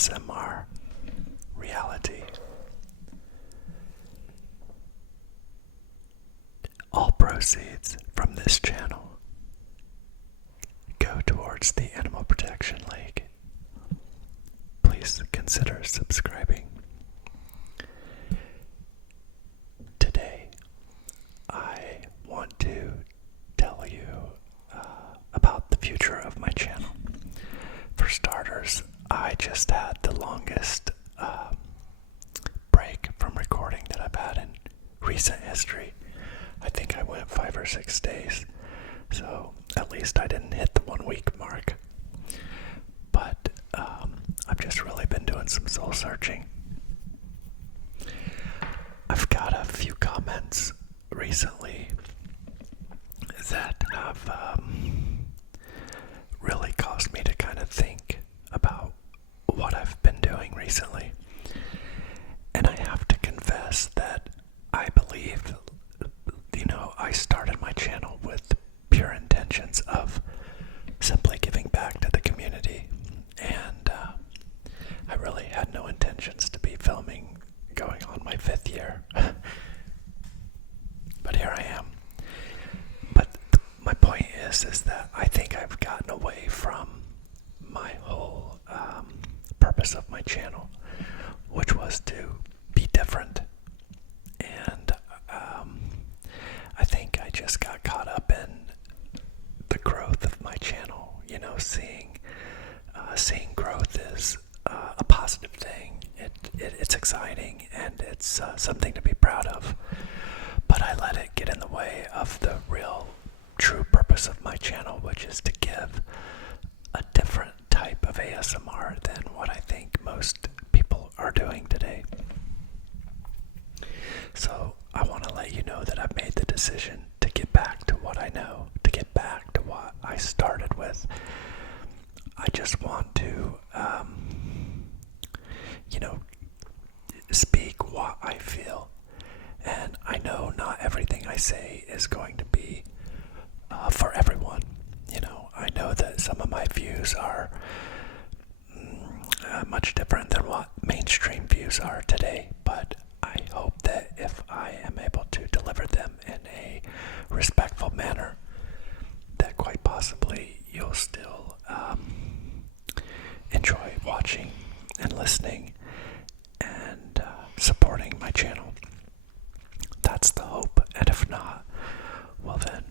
ASMR reality. All proceeds from this channel go towards the Animal Protection League. Please consider subscribing. Today, I want to tell you about the future of my channel. For starters, I just had the longest break from recording that I've had in recent history. I think I went 5 or 6 days, so at least I didn't hit the 1 week mark. But I've just really been doing some soul searching. I've got a few comments recently that have really caused me to kind of think about what I've been doing recently. And I have to confess that I believe, I started my channel with pure intentions of simply giving back to the community. And I really had no intentions to be filming going on my 5th year. But here I am. But my point is that I think I've gotten away from my whole purpose of my channel, which was to be different. And I think I just got caught up in the growth of my channel. Seeing growth is a positive thing. It's exciting and it's something to be proud of. But I let it get in the way of the real, true purpose of my channel, which is to give a different type of ASMR than what I think most people are doing today. So I want to let you know that I've made the decision to get back to what I know, to get back to what I started with. I just want to, speak what I feel. And I know not everything I say is going to be for everyone. I know that some of my views are much different than what mainstream views are today, but I hope that if I am able to deliver them in a respectful manner, that quite possibly you'll still enjoy watching and listening and supporting my channel. That's the hope, and if not, well then,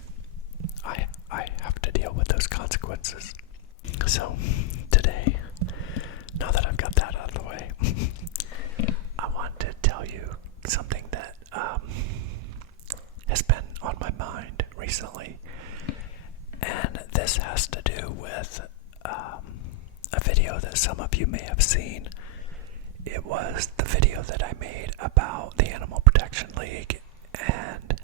I have to deal with those consequences. So, today, now that I've got that out of the way, I want to tell you something that has been on my mind recently, and this has to do with a video that some of you may have seen. It was the video that I made about the Animal Protection League, and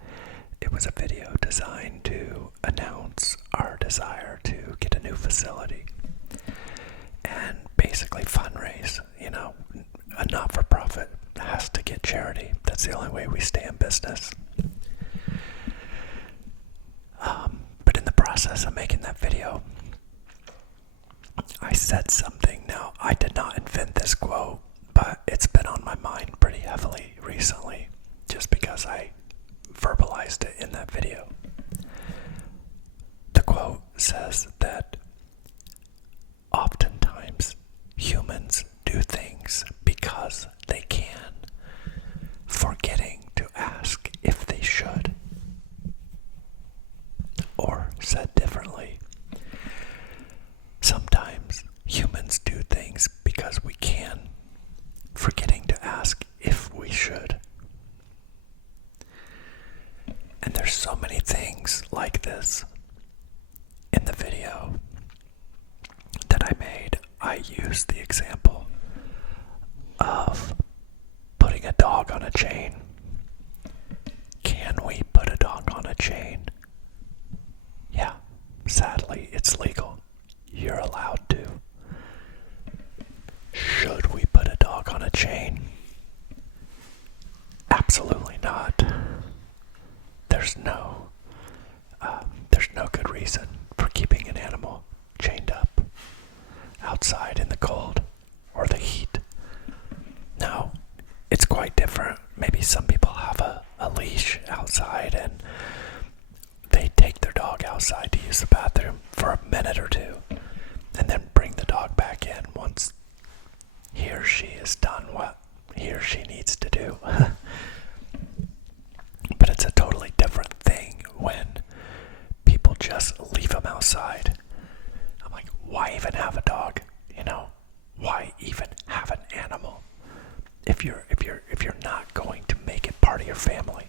it was a video designed to announce our desire to get a new facility and basically fundraise. A not-for-profit has to get charity. That's the only way we stay in business. But in the process of making that video, I said something. Now, I did not invent this quote, but it's been on my mind pretty heavily recently, just because I verbalized it in that video. The quote says that oftentimes humans do things because they can, forgetting to ask if they should. Or said differently, sometimes humans do things because we can, forgetting to ask if we should. And there's so many things like this in the video that I made. I used the example of putting a dog on a chain. Can we put a dog on a chain? Yeah, sadly, it's legal. You're allowed to. Should we put a dog on a chain? Absolutely not. There's no good reason for keeping an animal chained up outside in the cold or the heat use the bathroom for a minute or two, and then bring the dog back in once he or she has done what he or she needs to do. But it's a totally different thing when people just leave them outside. I'm like, why even have a dog? Why even have an animal if you're not going to make it part of your family?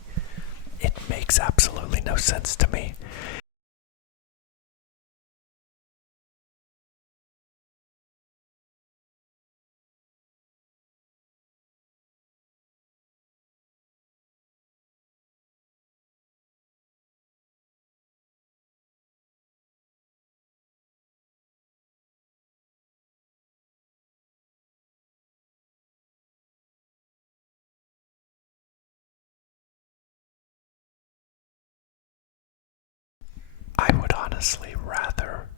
It makes absolutely no sense to me. I would honestly rather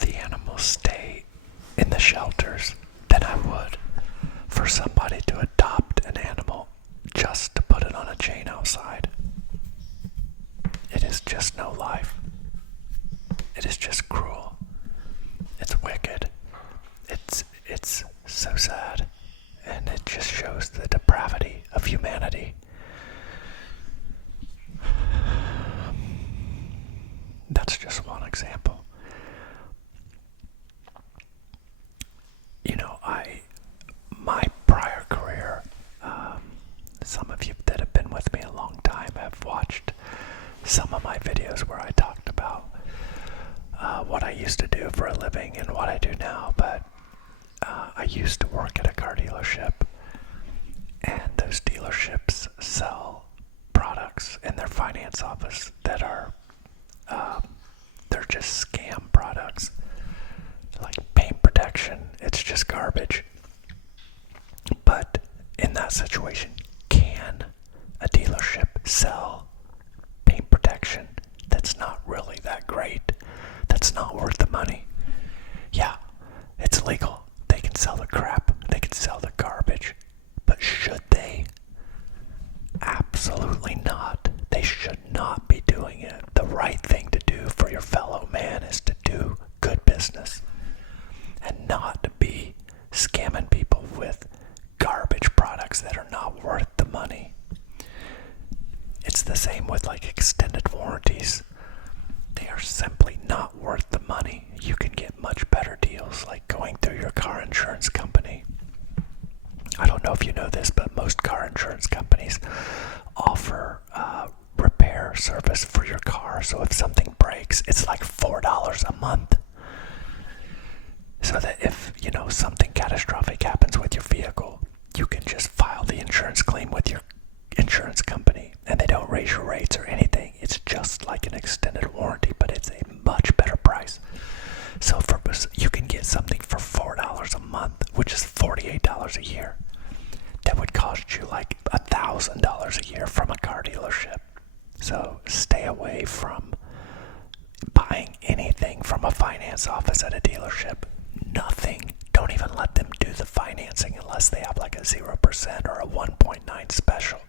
the animals stay in the shelters than I would for somebody to adopt an animal just to put it on a chain outside. It is just no life. It is just cruel. It's wicked. It's so sad. And it just shows the depravity of humanity. That's just one example. My prior career, some of you that have been with me a long time have watched some of my videos where I talked about what I used to do for a living and what I do now, but I used to work at a car dealership, and those dealerships sell products in their finance office that are they're just scam products, like paint protection. It's just garbage. But in that situation, can a dealership sell paint protection that's not really that great, that's not worth the money? Yeah, it's legal. They can sell the crap, they can sell the garbage. But should they? Absolutely not. They should not be doing it. The right thing to do for your fellow man is to do good business and not to be scamming people with garbage products that are not worth the money. It's the same with like extended warranties. They are simply not worth the money. You can get much better deals, like going through your car insurance company. I don't know if you know this, but most car insurance companies offer repair service for your car. So if something breaks, it's like $4 a month. So that if, something catastrophic happens with your vehicle, you can just file the insurance claim with your insurance company, and they don't raise your rates or anything. It's just like an extended warranty, but it's a much better price. So you can get something for $4 a month, which is $48 a year. That would cost you like $1,000 a year from a car dealership. So stay away from buying anything from a finance office at a dealership. Nothing. Don't even let them do the financing unless they have like a 0% or a 1.9 special.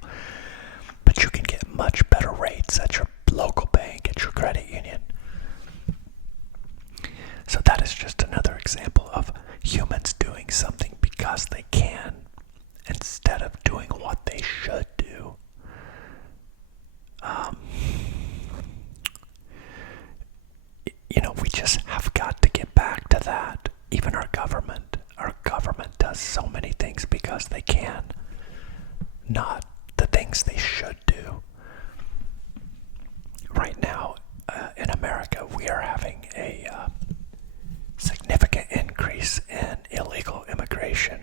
But you can get much better rates at your local bank, at your credit union. So that is just another example of humans doing something because they can instead of doing what they should do. We just have got to get back to that. Even our government does so many things because they can, not the things they should do. Right now, in America, we are having a significant increase in illegal immigration.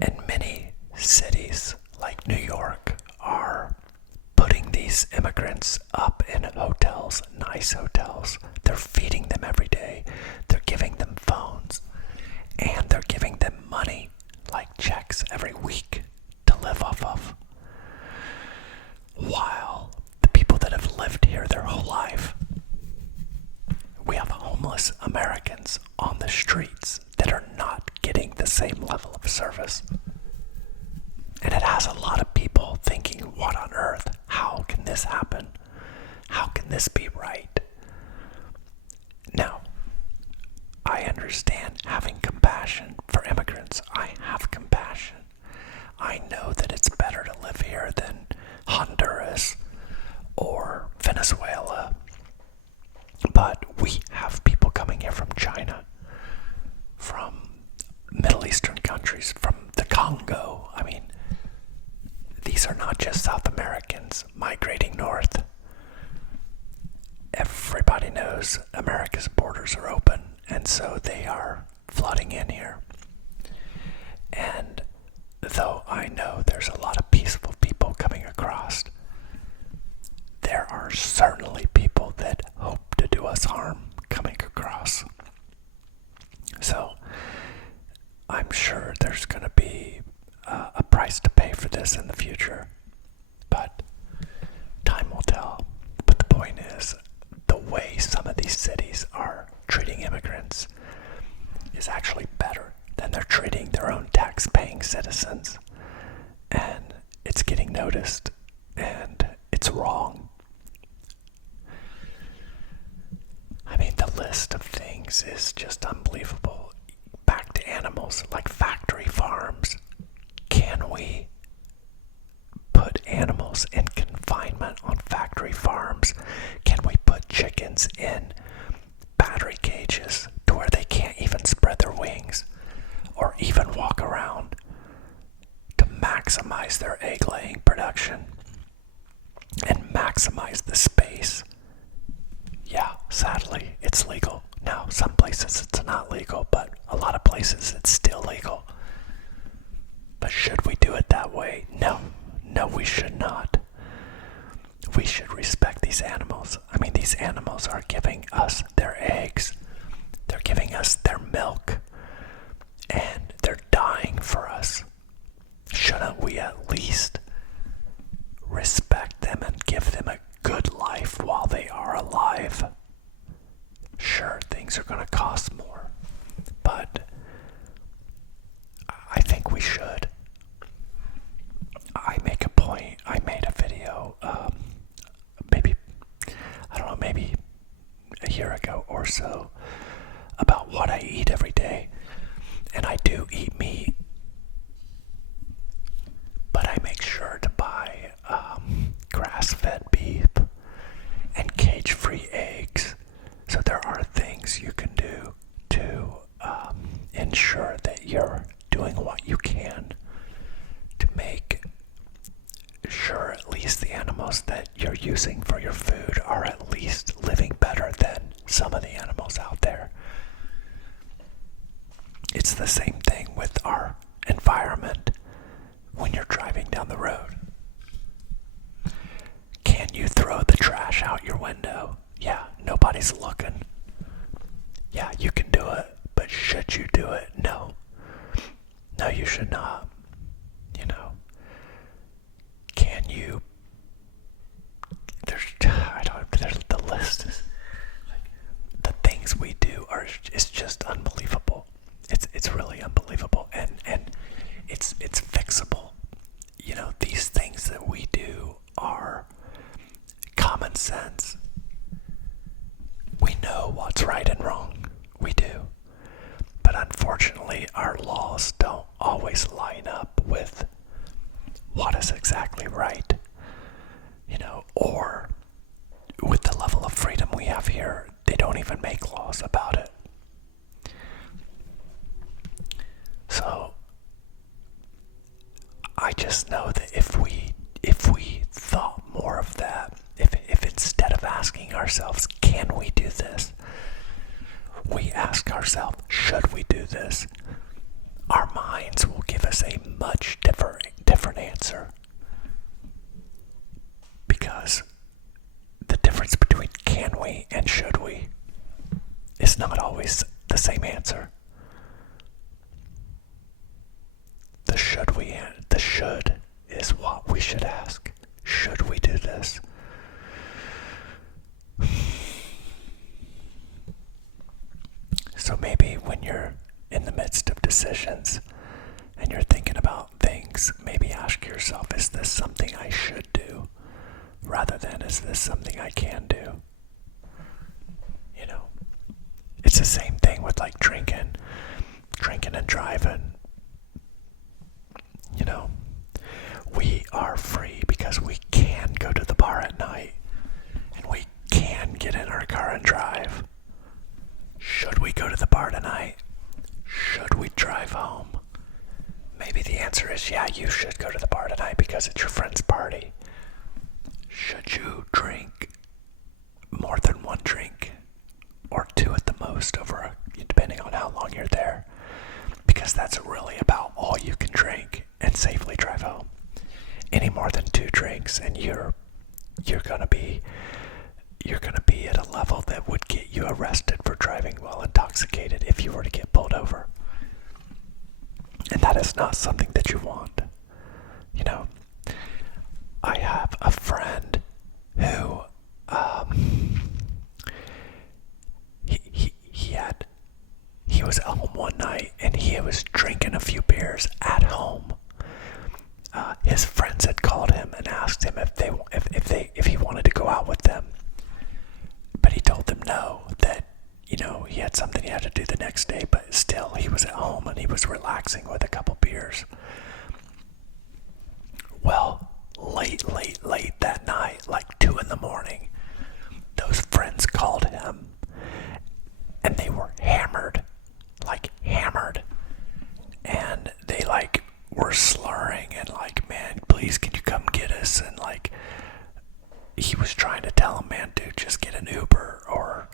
And many cities like New York are putting these immigrants up in hotels, nice hotels. They're feeding them every day. They're giving them phones. And they're giving them money, like checks every week, to live off of. While the people that have lived here their whole life, we have homeless Americans on the streets that are not getting the same level of service. And it has a lot of people thinking, what on earth? How can this happen? How can this be right? understand having compassion for immigrants. I have compassion. I know that it's better to live here than Honduras or Venezuela. But we have people coming here from China, from Middle Eastern countries, from the Congo. I mean, these are not just South Americans migrating north. Everybody knows America's borders are open, and so they are flooding in here. And though I know there's a lot of peaceful people coming across, there are certainly people that hope to do us harm coming across. So I'm sure there's going to be a price to pay for this in the future, but time will tell. But the point is, the way some of these cities are treating immigrants is actually better than they're treating their own tax-paying citizens. And it's getting noticed, and it's wrong. I mean, the list of things is just unbelievable. Back to animals, like factory farms. Can we put animals in confinement on factory farms? Can we put chickens in battery cages to where they can't even spread their wings or even walk around, to maximize their egg-laying production and maximize the space? Yeah, sadly, it's legal. Now, some places it's not legal, but a lot of places it's still legal. But should we do it that way? No. No, we should not. We should respect these animals. I mean, these animals are giving us their eggs. They're giving us their milk. And they're dying for us. Shouldn't we at least respect them and give them a good life while they are alive? Sure, things are going to cost more, but I think we should. I make a point. I made a video, maybe a year ago or so, about what I eat every day. And I do eat meat, but I make sure to buy grass-fed beef and cage-free eggs. So there are things you can do to ensure that you're doing what you can to make sure at least the animals that you're using for your food are at least living better than some of the animals out there. It's the same thing with our environment when you're driving down the road. Can you throw the trash out your window? Yeah, nobody's looking. Yeah, you can do it, but should you do it? No. No, you should not. You know. Can you? The list is like, the things we do is just unbelievable. It's really unbelievable, and it's fixable. You know, these things that we do are common sense. We know what's right and wrong. We do. But unfortunately, our laws don't always line up with what is exactly right, you know, or with the level of freedom we have here, they don't even make laws about it. So I just know that if we thought more of that, if instead of asking ourselves, can we do this, we ask ourselves, should we do this, our minds will give us a much different answer. Because the difference between can we and should we is not always the same answer. The should is what we should ask. Should we do this? So maybe when you're in the midst of decisions and you're thinking about things, maybe ask yourself, is this something I should do? Rather than, is this something I can do? You know, it's the same thing with like drinking. driving. You know, we are free because we can go to the bar at night and we can get in our car and drive. Should we go to the bar tonight? Should we drive home? Maybe the answer is yeah, you should go to the bar tonight because it's your friend's party. Should you drink more than one drink or two at the most depending on how long you're there? Because that's really about all you can drink and safely drive home. Any more than 2 drinks and you're gonna be at a level that would get you arrested for driving while intoxicated if you were to get pulled over. And that is not something that you want. You know, I have a friend who he was at home one night and he was drinking a few beers at home. His friends had called him and asked him if he wanted to go out with them, but he told them no, that he had something he had to do the next day. But still, he was at home and he was relaxing with a couple beers. Well, late that night, like 2 a.m, those friends called him and they were hammered, and they were slurring and man, please can you come get us? And he was trying to tell him, man, dude, just get an Uber or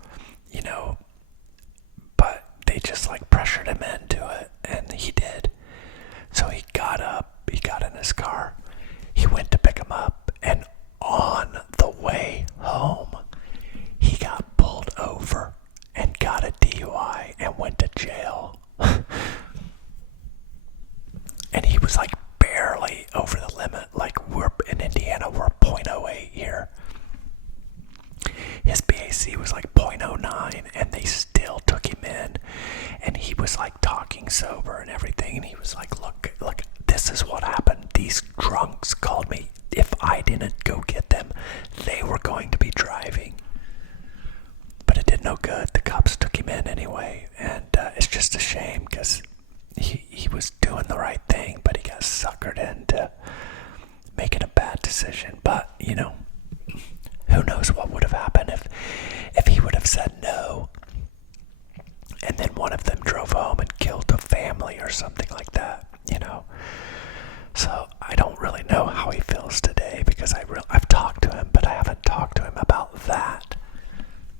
but they just pressured him into it, and he did. So he got up, he got in his car, he went to pick him up, and on the way home, he got pulled over and got a DUI and went to jail. And he was barely over the limit. We're in Indiana, we're 0.08 here. His BAC was 0.09, and they still took him in, and he was talking sober and everything, and he was look, this is what happened. These drunks called me. If I didn't go get them, they were going to be driving. But it did no good. The cops took him in anyway, and it's just a shame because he was doing the right thing, but he got suckered into making a bad decision. But who knows what would have happened if he would have said no, and then one of them drove home and killed a family or something like that. So I don't really know how he feels today because I've talked to him, but I haven't talked to him about that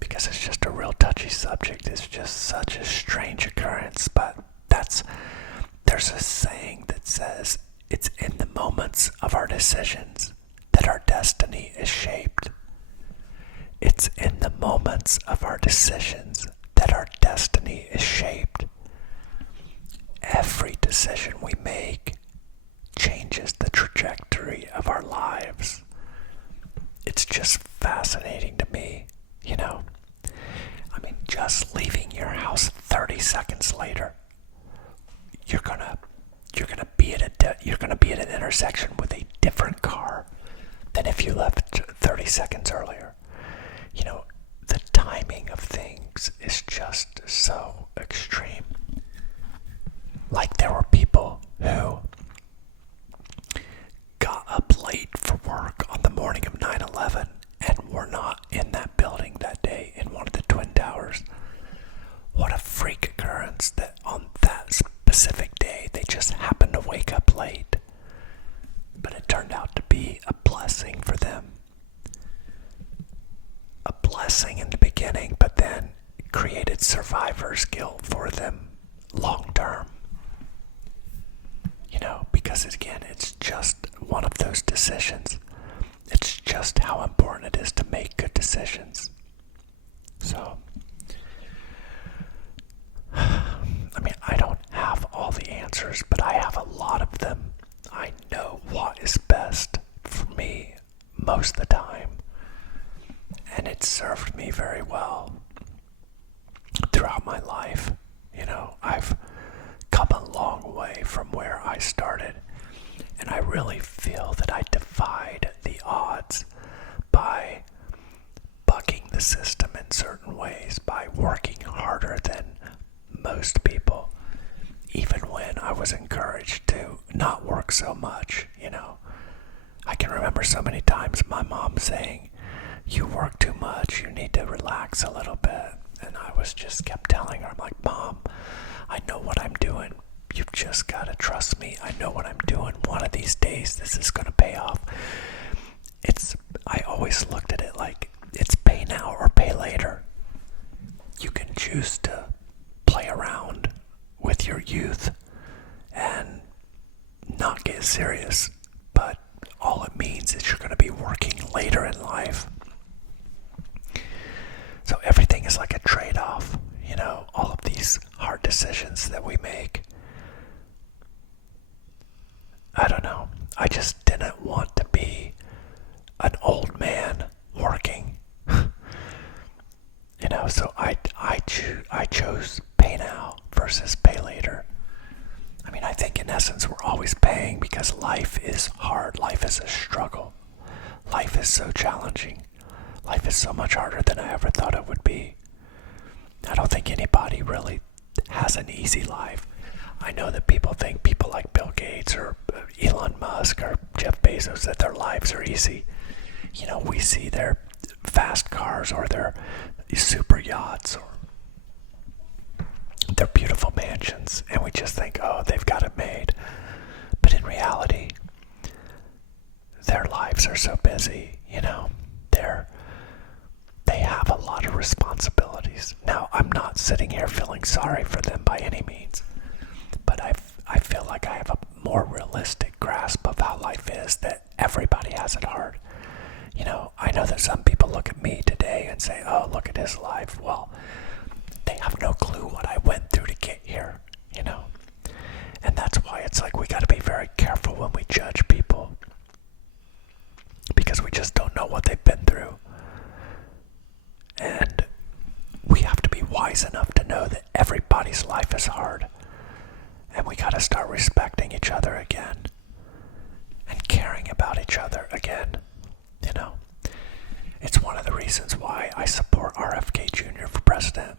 because it's just a real touchy subject. It's just such a strange occurrence. But there's a saying that says it's in the moments of our decisions that our destiny is shaped. It's in the moments of our decisions that our destiny is shaped. Every decision we make changes the trajectory of our lives. It's just fascinating to me, just leaving your house 30 seconds later, you're gonna be at an intersection with a different car than if you left 30 seconds earlier. The timing of things is just so extreme. There were people who got up late for work on the morning of 9/11 and were not in that building that day in one of the Twin Towers. What a freak occurrence that on that specific day they just happened to wake up late. But it turned out to be a blessing for them. A blessing in the beginning, but then it created survivor's guilt for them long term. Because again, it's just one of those decisions. It's just how important it is to make good decisions. So, I don't have all the answers, but I have a lot of them. I know what is best for me most of the time, and it served me very well throughout my life. I've come a long way from where I started, and I really feel that I defied the odds by bucking the system in certain ways, by working harder than most people, even when I was encouraged to not work so much, I can remember so many times my mom saying, you work too much, you need to relax a little bit. And I was just kept telling her, I'm like, Mom, I know what I'm doing. You've just got to trust me. I know what I'm doing. One of these days, this is going to pay off. I always looked at it like it's pay now or pay later. You can choose to play around with your youth and not get serious, but all it means is you're going to be working later in life. So everything is like a trade-off, all of these hard decisions that we make. I don't know. I just didn't want to be an old man working. So I chose pay now versus pay later. I mean, I think in essence we're always paying because life is hard. Life is a struggle. Life is so challenging. Life is so much harder than I ever thought it would be. I don't think anybody really has an easy life. I know that people think people like Bill Gates or Elon Musk or Jeff Bezos, that their lives are easy. We see their fast cars or their super yachts or their beautiful mansions, and we just think, oh, they've got it made. But in reality, their lives are so busy, they have a lot of responsibilities. Now, I'm not sitting here feeling sorry for them by any means, but I feel like I have a more realistic grasp of how life is, that everybody has it hard. I know that some people look at me today and say, oh, look at his life. Well, they have no clue what I went through to get here, And that's why it's like we got to be very careful when we judge people, because we just don't know what they've been through. And we have to be wise enough to know that everybody's life is hard. And we got to start respecting each other again and caring about each other again. It's one of the reasons why I support RFK Jr. for president,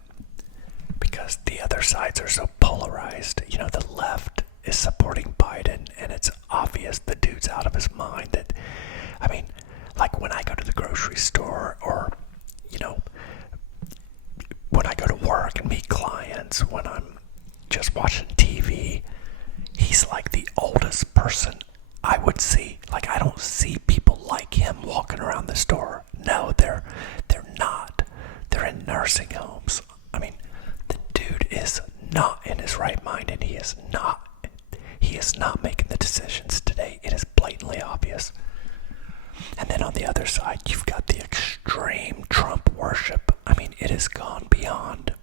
because the other sides are so polarized. The left is supporting Biden, and it's obvious the dude's out of his mind. Like when I go to the grocery store, or when I go to work and meet clients, when I'm just watching TV, he's like the oldest person I would see. Like, I don't see people like him walking around the store. No, they're not. They're in nursing homes. The dude is not in his right mind, and he is not making the decisions today. It is blatantly obvious. And then on the other side, you've got the extreme Trump worship. It has gone beyond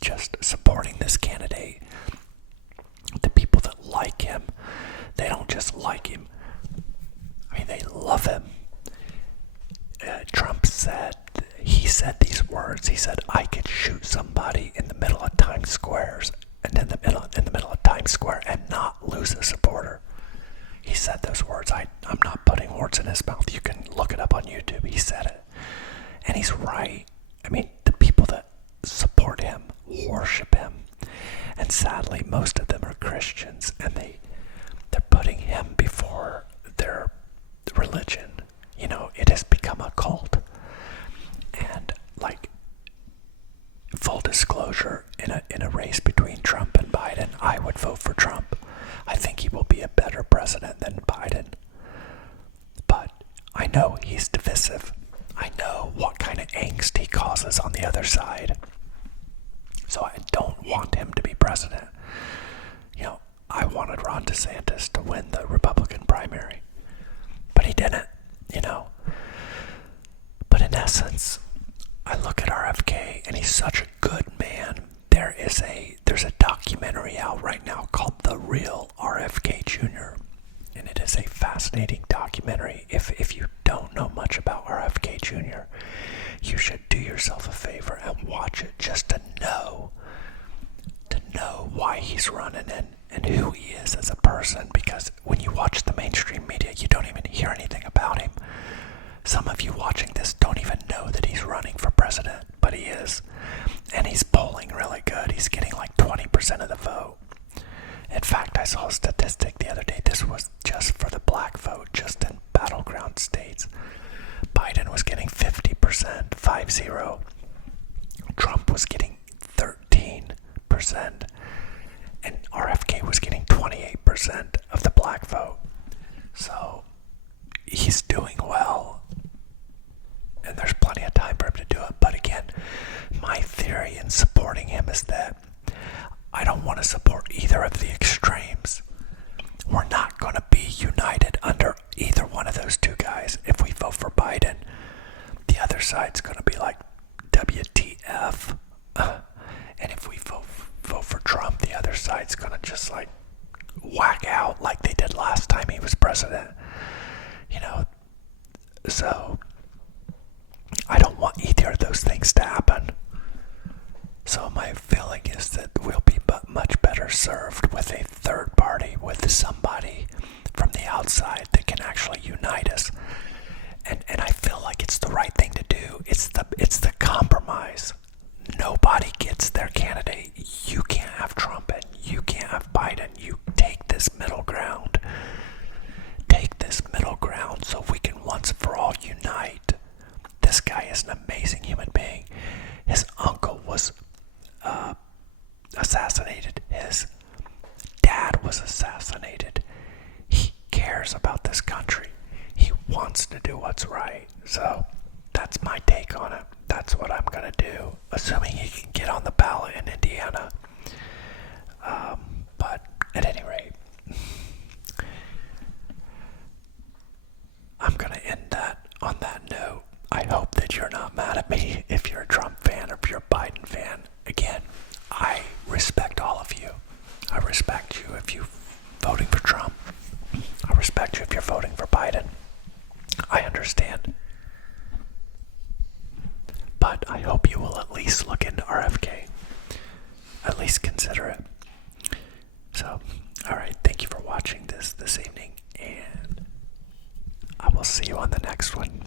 just supporting this candidate. The people that like him, they don't just like him. They love him. Trump said these words. He said, I could shoot somebody in the middle of Times Square, and not lose a supporter. He said those words. I'm not putting words in his mouth. You can look it up on YouTube. He said it. And he's right. The people that support him worship him. And sadly, most of them are Christians, and they're putting him before their religion. It has become a cult. And full disclosure, in a race between Trump and Biden, I would vote for Trump. I think he will be a better president than Biden. But I know he's divisive. I know what kind of angst he causes on the other side. So I don't want him to be president. I wanted Ron DeSantis to win the Republican primary, but he didn't, But in essence, I look at RFK, and he's such a good man. There's a documentary out right now called The Real RFK Jr., and it is a fascinating documentary. If you don't know much about RFK Jr., you should do yourself a favor and watch it, just to know why he's running and who he is as a person, because when you watch the mainstream media, you don't even hear anything about him. Some of you watching this don't even know that he's running for president, but he is. And he's polling really good. He's getting like 20% of the vote. was getting 13%, and RFK was getting 28% of the black vote. So he's doing well, and there's plenty of time for him to do it. But again, my theory in supporting him is that I don't want to support either of the extremes. We're not going to be united under either one of those two guys. If we vote for Biden, the other side's going to be like, WTF. And if we vote for Trump, the other side's going to just like whack out like they did last time he was president. You know, so I don't want either of those things to happen. So my feeling is that we'll be much better served with a third party, with somebody from the outside that can actually unite us. And I feel like it's the right thing to do. It's the compromise. Nobody gets their candidate. You can't have Trump and you can't have Biden. You take this middle ground. Take this middle ground so we can once and for all unite. This guy is an amazing human being. His uncle was assassinated. His dad was assassinated. He cares about this country. He wants to do what's right. So that's my take on it. That's what I'm going to do, assuming he can get on the ballot in Indiana. But at any rate, I'm going to end that on that note. I hope that you're not mad at me if you're a Trump fan or if you're a Biden fan. Again, I respect all of you. I respect you if you're voting for Trump. I respect you if you're voting for Biden. I understand. But I hope you will at least look into RFK. At least consider it. So, alright, thank you for watching this evening, and I will see you on the next one.